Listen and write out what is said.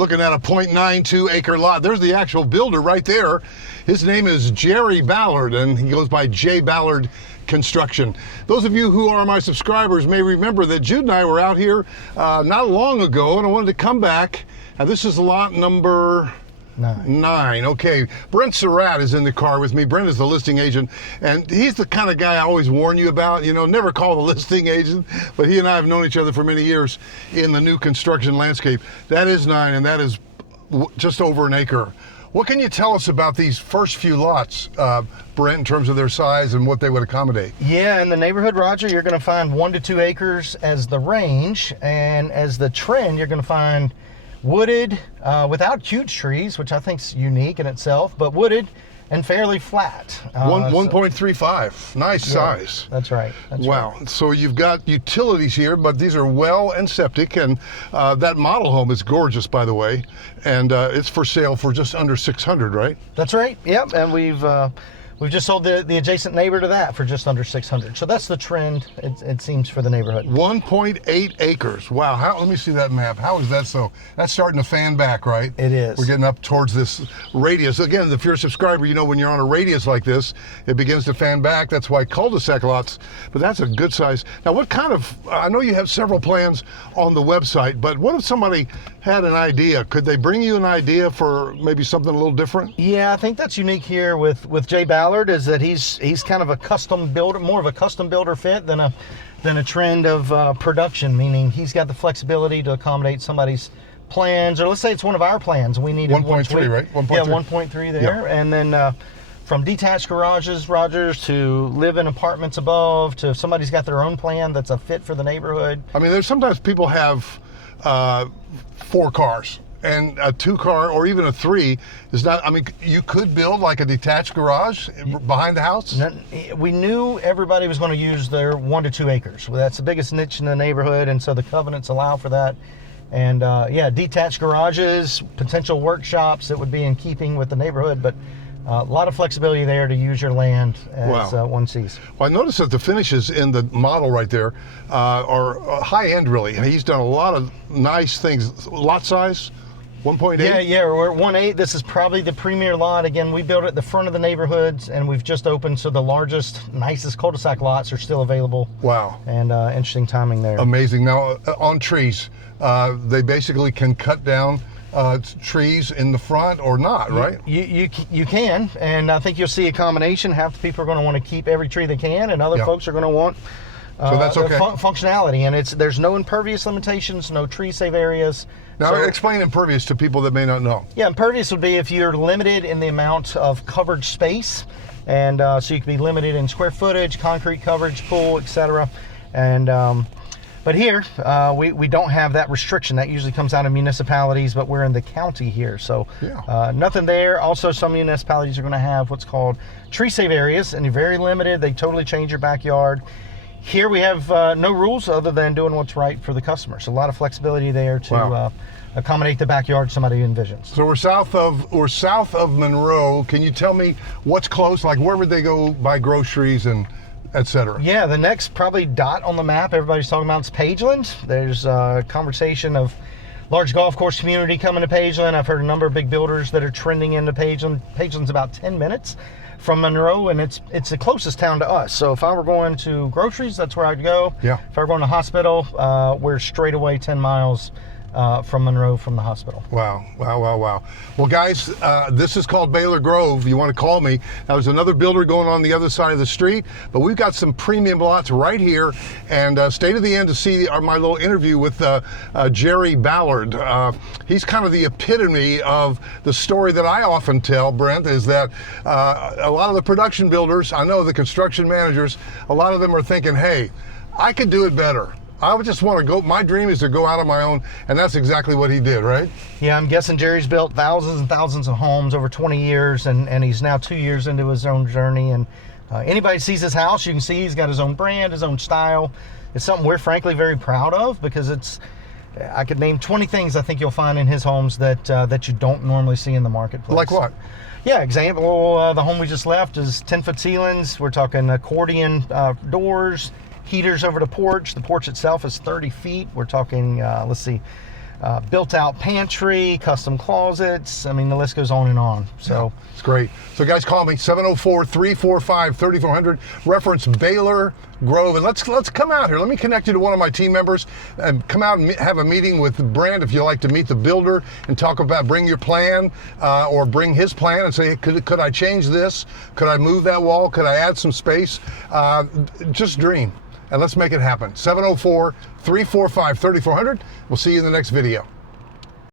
Looking at a 0.92 acre lot. There's the actual builder right there. His name is Jerry Ballard, and he goes by J. Ballard Construction. Those of you who are my subscribers may remember that Jude and I were out here not long ago, and I wanted to come back. Now, this is lot number 9. Okay, Brent Surratt is in the car with me. Brent is the listing agent, and he's the kind of guy I always warn you about. You know, never call the listing agent, but he and I have known each other for many years in the new construction landscape. That is 9, and that is just over an acre. What can you tell us about these first few lots, Brent, in terms of their size and what they would accommodate? Yeah, in the neighborhood, Roger, you're going to find 1 to 2 acres as the range, and as the trend, you're going to find wooded, without huge trees, which I think is unique in itself, but wooded and fairly flat. 1.35, nice size. That's right. Wow. Right. So you've got utilities here, but these are well and septic, and that model home is gorgeous, by the way, and it's for sale for just under $600, right? That's right. Yep. And we've just sold the adjacent neighbor to that for just under $600. So that's the trend, it seems, for the neighborhood. 1.8 acres. Wow. Let me see that map. How is that so? That's starting to fan back, right? It is. We're getting up towards this radius. Again, if you're a subscriber, you know when you're on a radius like this, it begins to fan back. That's why cul-de-sac lots, but that's a good size. Now, what kind of, I know you have several plans on the website, but what if somebody had an idea? Could they bring you an idea for maybe something a little different? Yeah, I think that's unique here with Jay Ballard, is that he's kind of a custom builder, more of a custom builder fit than a trend of production, meaning he's got the flexibility to accommodate somebody's plans, or let's say it's one of our plans. We needed 1.3, right? 1.3. Yeah, 1.3 there. Yeah. And then from detached garages, Rogers, to live-in apartments above, to somebody's got their own plan that's a fit for the neighborhood. I mean, there's sometimes people have 4 cars. And a 2-car or even a 3 is not, I mean, you could build like a detached garage behind the house? We knew everybody was going to use their 1 to 2 acres. Well, that's the biggest niche in the neighborhood, and so the covenants allow for that. And yeah, detached garages, potential workshops that would be in keeping with the neighborhood, but a lot of flexibility there to use your land as one sees. Well, I noticed that the finishes in the model right there are high-end, really. He's done a lot of nice things. Lot size? 1.8? Yeah, we're at 1.8. This is probably the premier lot. Again, we built it at the front of the neighborhoods, and we've just opened, so the largest, nicest cul-de-sac lots are still available. Wow. And interesting timing there. Amazing. Now, on trees, they basically can cut down trees in the front or not, right? You can, and I think you'll see a combination. Half the people are going to want to keep every tree they can, and other folks are going to want so that's okay. Functionality, and there's no impervious limitations, no tree save areas. Now, explain impervious to people that may not know. Yeah, impervious would be if you're limited in the amount of covered space, and so you can be limited in square footage, concrete coverage, pool, etc. And but here we don't have that restriction. That usually comes out of municipalities, but we're in the county here, so nothing there. Also, some municipalities are going to have what's called tree save areas, and you're very limited. They totally change your backyard. Here we have no rules other than doing what's right for the customer. So a lot of flexibility there to accommodate the backyard somebody envisions. So we're south of Monroe. Can you tell me what's close? Like, where would they go buy groceries and etc.? Yeah, the next probably dot on the map everybody's talking about is Pageland. There's a conversation of large golf course community coming to Pageland. I've heard a number of big builders that are trending into Pageland. Pageland's about 10 minutes from Monroe, and it's the closest town to us. So if I were going to groceries, that's where I'd go. Yeah. If I were going to hospital, we're straight away 10 miles from Monroe, from the hospital. Wow. Well, guys, this is called Baylor Grove. You want to call me. Now, there's another builder going on the other side of the street, but we've got some premium lots right here. And stay to the end to see my little interview with Jerry Ballard. He's kind of the epitome of the story that I often tell, Brent, is that a lot of the production builders, I know the construction managers, a lot of them are thinking, hey, I could do it better. I would just want to go, my dream is to go out on my own, and that's exactly what he did, right? Yeah, I'm guessing Jerry's built thousands and thousands of homes over 20 years, and he's now 2 years into his own journey, and anybody sees his house, you can see he's got his own brand, his own style. It's something we're frankly very proud of, because I could name 20 things I think you'll find in his homes that you don't normally see in the marketplace. Like what? Yeah, example, the home we just left is 10-foot ceilings. We're talking accordion doors, heaters over the porch. The porch itself is 30 feet. We're talking, let's see, built out pantry, custom closets. I mean, the list goes on and on. So it's great. So guys, call me 704-345-3400. Reference Baylor Grove, and let's come out here. Let me connect you to one of my team members and come out and have a meeting with Brand if you like to meet the builder and talk about, bring your plan or bring his plan and say, could I change this? Could I move that wall? Could I add some space? Just dream and let's make it happen. 704-345-3400. We'll see you in the next video.